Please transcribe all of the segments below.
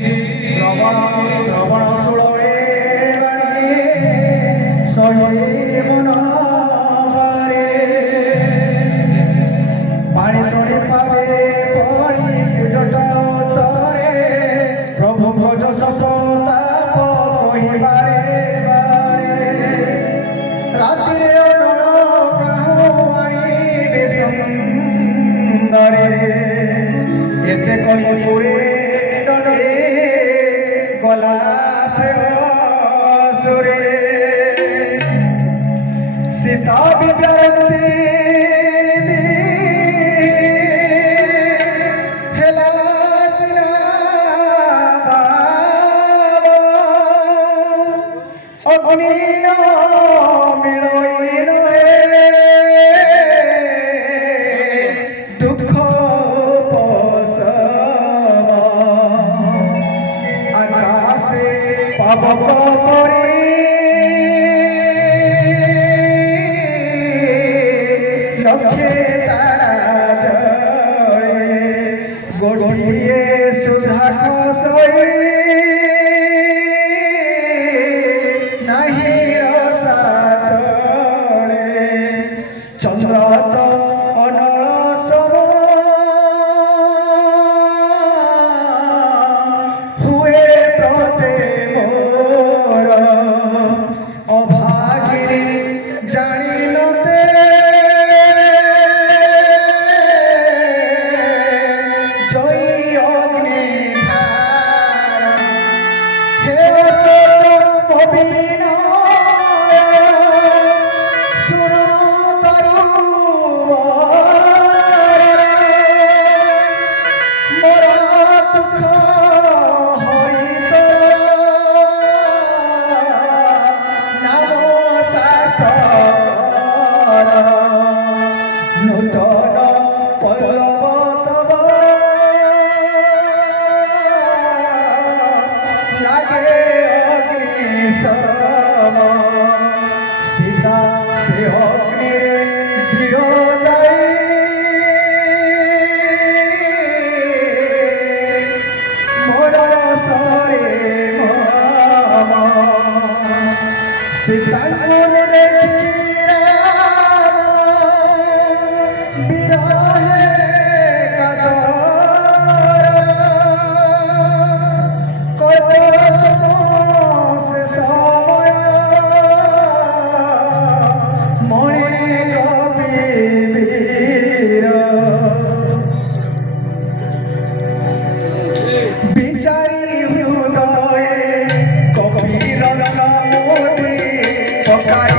শ্রবণ শ্রবণ সুড়ে বাণী সহে মন হরে পাଣି ଶୁଣି ପାରେ ପଡ଼ି ଜଟ ତରେ ପ୍ରଭୁଙ୍କ ଯଶ ତାପ କହିବାରେ ବାରେ ରାତିରେ ଅଡ଼ଳ କାହୁଁ ଆଣିବେ ସୁନ୍ଦରେ ଏତେ କହି ପୁରେ ଡରେ ଗଲା ସେ ଅସୁରେ ସୀତା ବିଚାରନ୍ତି দুঃখ আকাশে পাবক পরে লক্ষ্যে তারা জলে গোটিয়ে সুধা খসই নাহি রসাতলে চন্দ্র তো অনল সম হুয়ে প্রতে মোর অভাগিনী জানিলতে জয়ী অগ্নি হে অবিন নূতন পর্বতব লাগে অগ্নি সম সীতা সে অগ্নিরে দৃঢ় যাই মোর সরে মম সীতাଙ୍କୁ দেখি বিরহে কাতর কত সে সময় মনে কবি বীর বিচারি হৃদয়ে কবির মোদি পকাই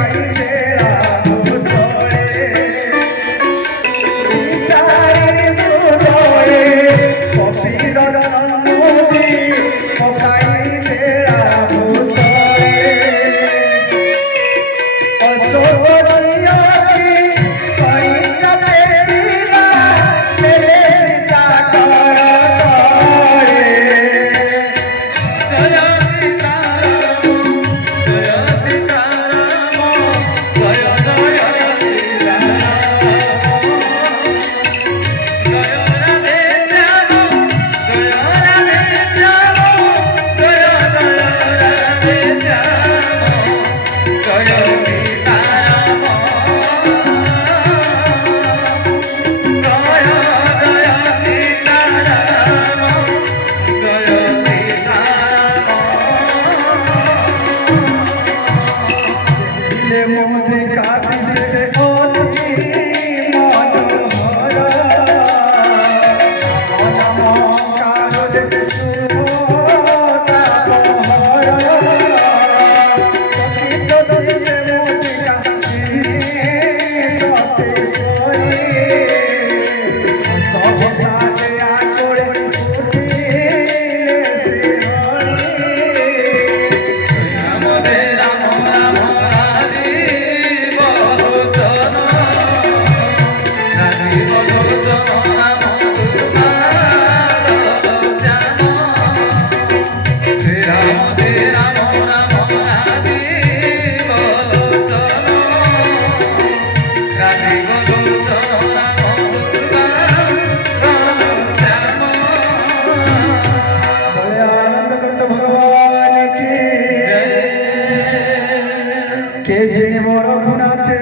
के जिणिब रघुनाथे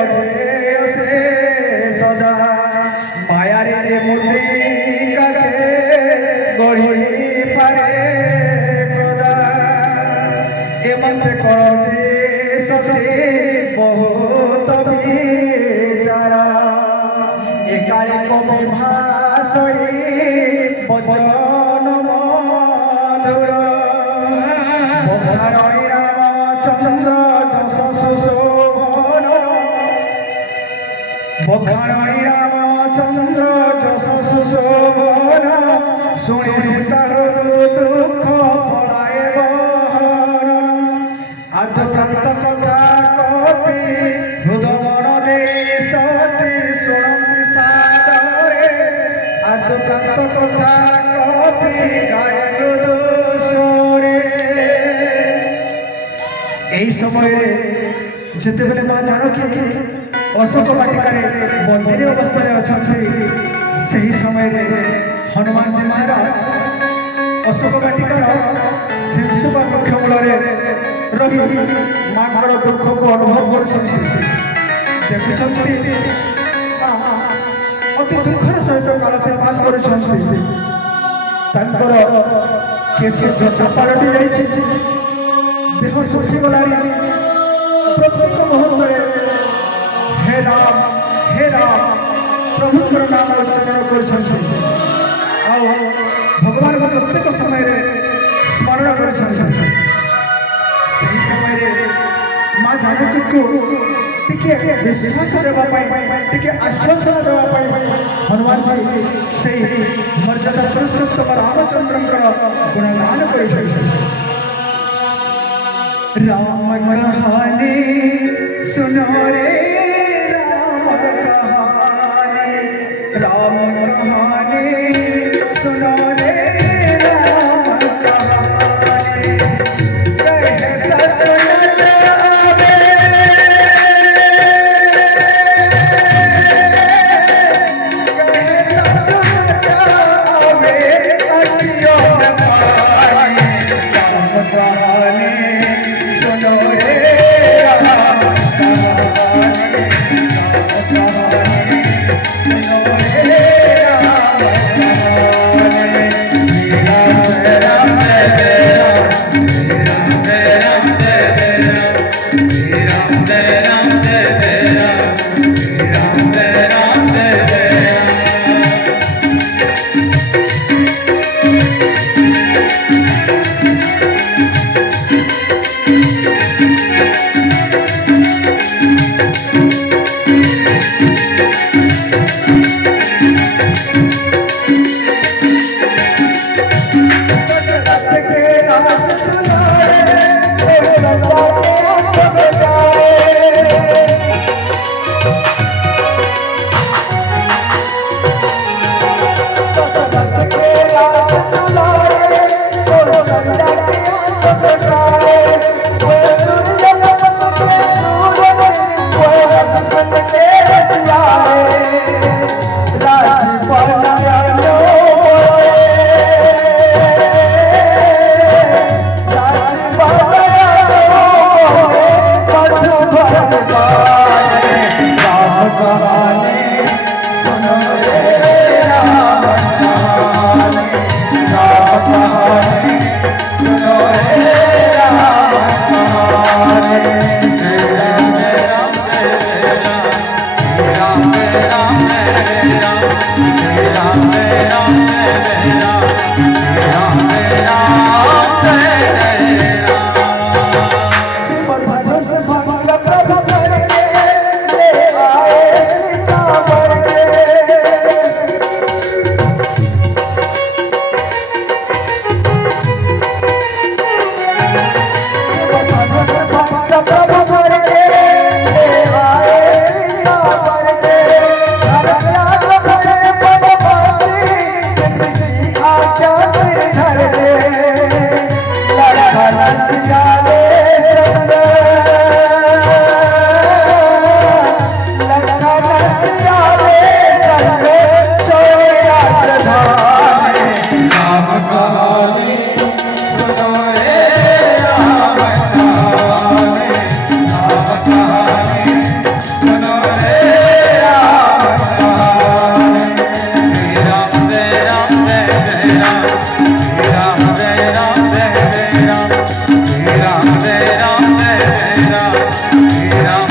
अजय से सदा मायारे मुद्रिका के गढ़ी पारे कदा एमते करते सते बहुत विचारा एकाएक विभाषई वचन मधुर बखारई रामचंद्र जस सुशोभन बखारई रामचंद्र जस सुशोभन शुणी सीता दुख पड़ाए बहन आज प्रात कथा कपि हृदमन दे सती शुणती सादरे आज प्रात कथा कपि गाए मृदु स्वरे এই সময়ে যেতেবেলে মা জানকী অশোক বাটিকারে বন্দিনী অবস্থায় অছন্তি সেই সময়ে হনুমানজি মহারাজ অশোক বাটিকার শিশুবা বৃক্ষ মূଳରେ রহি মাଙ୍କର ଦୁଃଖକୁ ଅନୁଭବ କରୁଛନ୍ତି ଦେଖୁଛନ୍ତି ଅତି ଦୁଃଖର ସହିତ କାଳତିପାତ କରୁଛନ୍ତି ତାଙ୍କର କେଶ ଜଟା ପାଲଟି ଯାଇଛି देह सुखीगलानी प्रत्येक मुहूर्त हे राम प्रभुंर नाम उच्चारण कर भगवान को प्रत्येक समय स्मरण कर समय माँ जानकी को टिके विश्वास देवाई आश्वासन देवाई हनुमान जी से मर्यादा पुरुषोत्तम रामचंद्र गुणगान कर राम कहानी सुनो रे राम कहानी सुनो रे राम कहानी कहता सुनता आवे कहता सुनता आवे अतियो न पाए राम कहानी सुनो रे राम कहानी सुनो रे राम कहानी सुनो रे राम कहानी राम